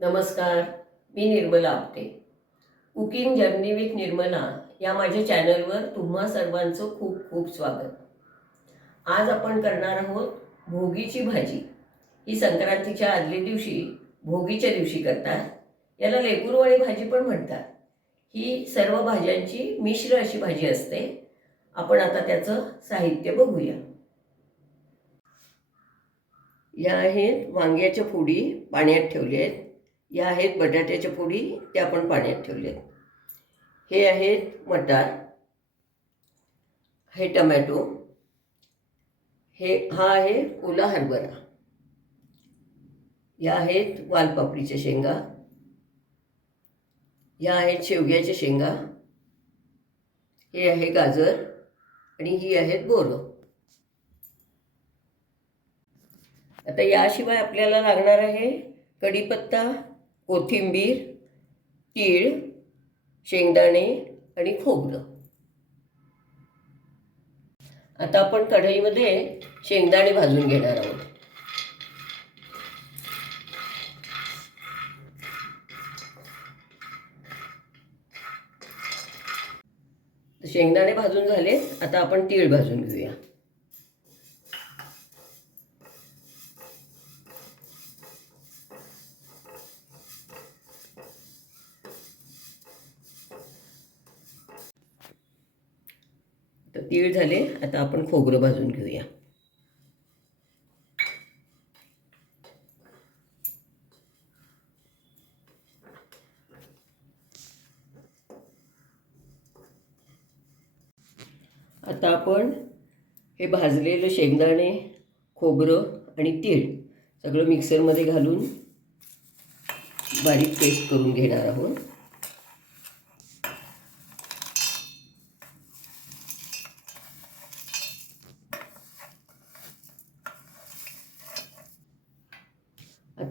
नमस्कार मी Nirmala Apte. Cooking journey with Nirmala या माझ्या चॅनलवर तुम्हा सर्वांचं खूप खूप स्वागत. आज आपण करणार आहोत भोगीची भाजी. ही संक्रांतीच्या आदल्या दिवशी भोगीच्या दिवशी करतात. याला लेकुरवाळी भाजी पण म्हणतात. ही सर्व भाज्यांची मिश्र अशी भाजी असते. आपण आता त्याचं साहित्य बघूया. या आहेत वांग्याच्या फोडी पाण्यात ठेवल्या आहेत. या आहेत बटाट्याच्या पोळी त्या पण पाण्यात ठेवल्या आहेत हे आहेत मटार हे टमॅटो हे हा आहे ओला हरभरा. या आहेत वालपापडीच्या शेंगा या आहेत शेवग्याच्या शेंगा हे आहे गाजर आणि ही आहेत बोरं. आता याशिवाय आपल्याला लागणार आहे कढीपत्ता कोथिंबीर तीळ शेंगदाणे आणि खोबरं. आता आपण कढईमध्ये शेंगदाणे भाजून घेणार आहोत. शेंगदाणे भाजून झाले आता आपण तीळ भाजून घेऊया. तीळ झाले. आता आपण खोबरं भाजून घेऊया. आता आपण हे भाजलेलं शेंगदाणे खोबरं आणि तीळ सगळं मिक्सरमध्ये घालून बारीक पेस्ट करून घेणार आहोत.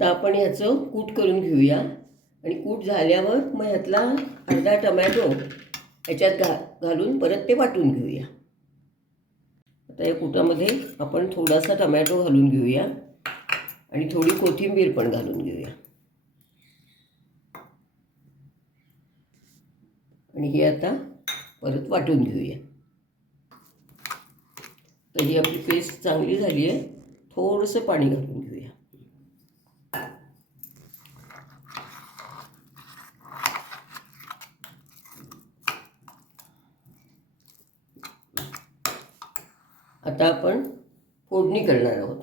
आता आपण ह्याचं कूट करून घेऊया. आणि कूट झाल्यावर मग ह्यातला अर्धा टमॅटो ह्याच्यात घा घालून परत ते वाटून घेऊया. आता या कुटामध्ये आपण थोडासा टमॅटो घालून घेऊया. आणि थोडी कोथिंबीर पण घालून घेऊया. आणि हे आता परत वाटून घेऊया. तर ही आपली पेस्ट चांगली झाली आहे. थोडंसं पाणी घालून घेऊया आता आपण फोडणी करणार आहोत.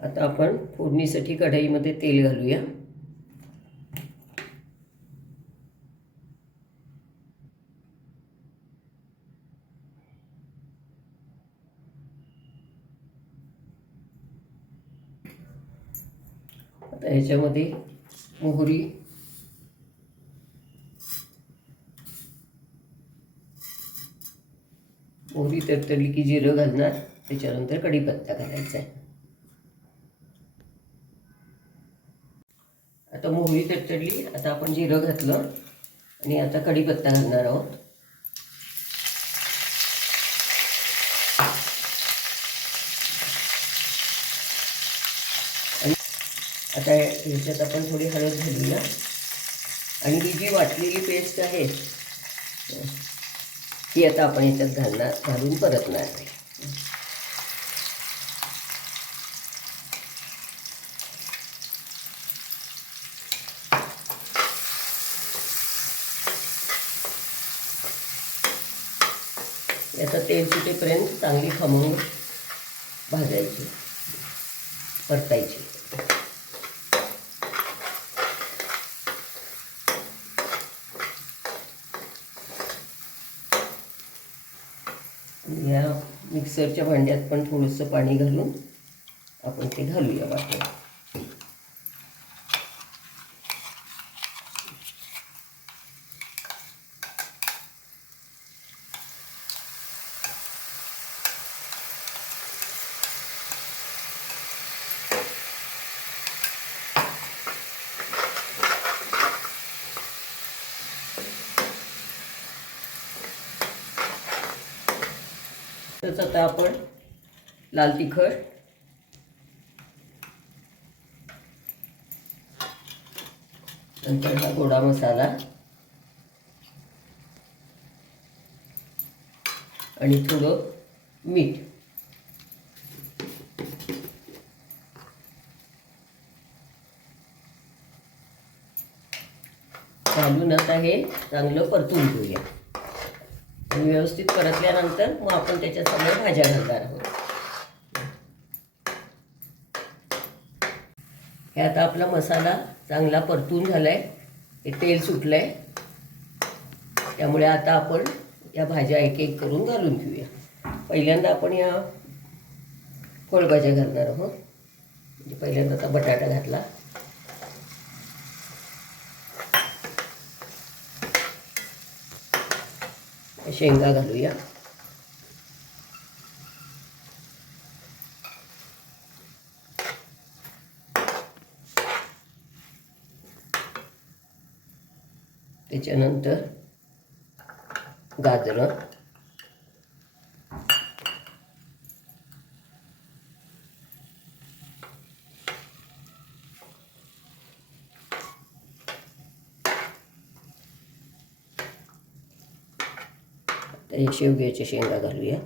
आता आपण फोडणीसाठी कढईमध्ये तेल घालूया. आता ह्याच्यामध्ये मोहरी मोहरी तरतरली की जिरं घालणार त्याच्यानंतर कढीपत्ता घालायचा आहे. आता मोहरी तरतडली आता आपण जिरं घातलं आणि आता कढीपत्ता घालणार आहोत. आणि आता ह्याच्यात आपण थोडी हळद घालूया. आणि ही जी वाटलेली पेस्ट आहे ती आता आपण ह्याच्यात घालणार घालून परतणार नाही. याचा तेल सुटेपर्यंत चांगली खमंग भाजायची परतायची. या मिक्सरच्या भांड्यात पण थोडंसं पाणी घालून आपण ते घालूया वाटत. त्याच आता आपण लाल तिखट. नंतर हा गोडा मसाला. आणि थोडं मीठ. घालून आता हे चांगलं परतून घेऊया. आणि व्यवस्थित परतल्यानंतर मग आपण त्याच्यासमोर भाज्या घालणार आहोत. हे आता आपला मसाला चांगला परतून झालाय. हे तेल सुटलंय. त्यामुळे आता आपण या भाज्या एक एक करून घालून घेऊया. पहिल्यांदा आपण या फळभाज्या घालणार आहोत. म्हणजे पहिल्यांदा आता बटाटा घातला. शेंगा घालूया. त्याच्यानंतर गाजरं. त्या शेवग्याच्या शेंगा घालूया.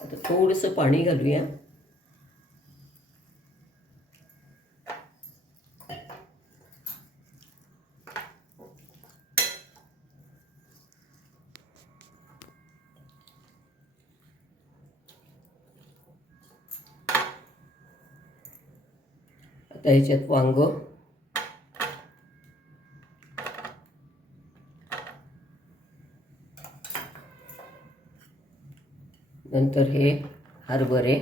आता थोडंसं पाणी घालूया. आता ह्याच्यात वांग. नंतर हे हरभरे.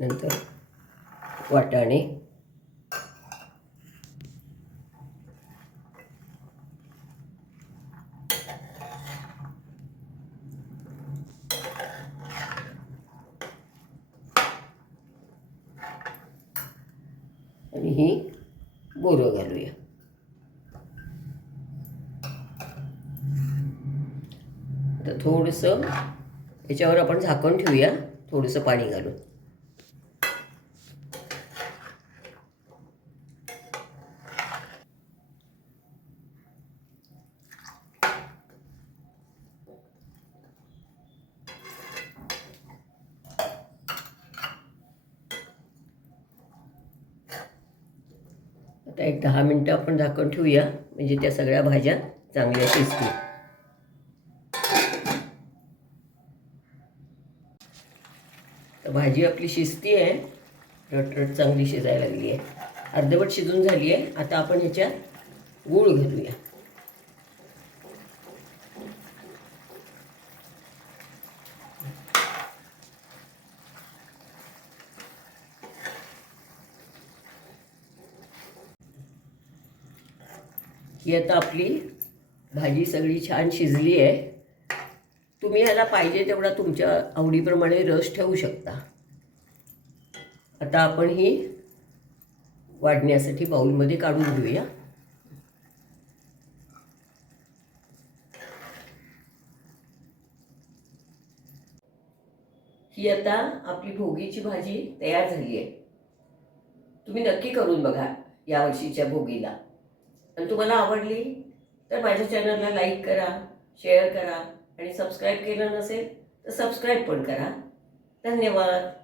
नंतर वाटाणे आणि ही बोरं घालूया. आता थोडंसं याच्यावर आपण झाकण ठेवूया थोडंसं पाणी घालून. आता एक दहा मिनटं आपण झाकून ठेवूया. म्हणजे त्या सगळ्या भाज्या चांगल्या शिजतील तर भाजी आपली शिजती आहे. रटरट चांगली शिजायला लागली आहे. अर्धवट शिजून झाली आहे. आता आपण ह्याच्यात गूळ घालूया. ही आता आपली भाजी सगळी छान शिजली आहे. तुम्ही ह्याला पाहिजे तेवढा तुमच्या आवडीप्रमाणे रस ठेवू शकता. आता आपण ही वाढण्यासाठी बाऊलमध्ये काढून घेऊया. ही आता आपली भोगीची भाजी तयार झाली आहे. तुम्ही नक्की करून बघा या वर्षीच्या भोगीला. आणि तुम्हाला आवडली तर माझ्या चॅनलला लाईक करा शेअर करा आणि सबस्क्राईब केलं नसेल तर सबस्क्राईब पण करा. धन्यवाद.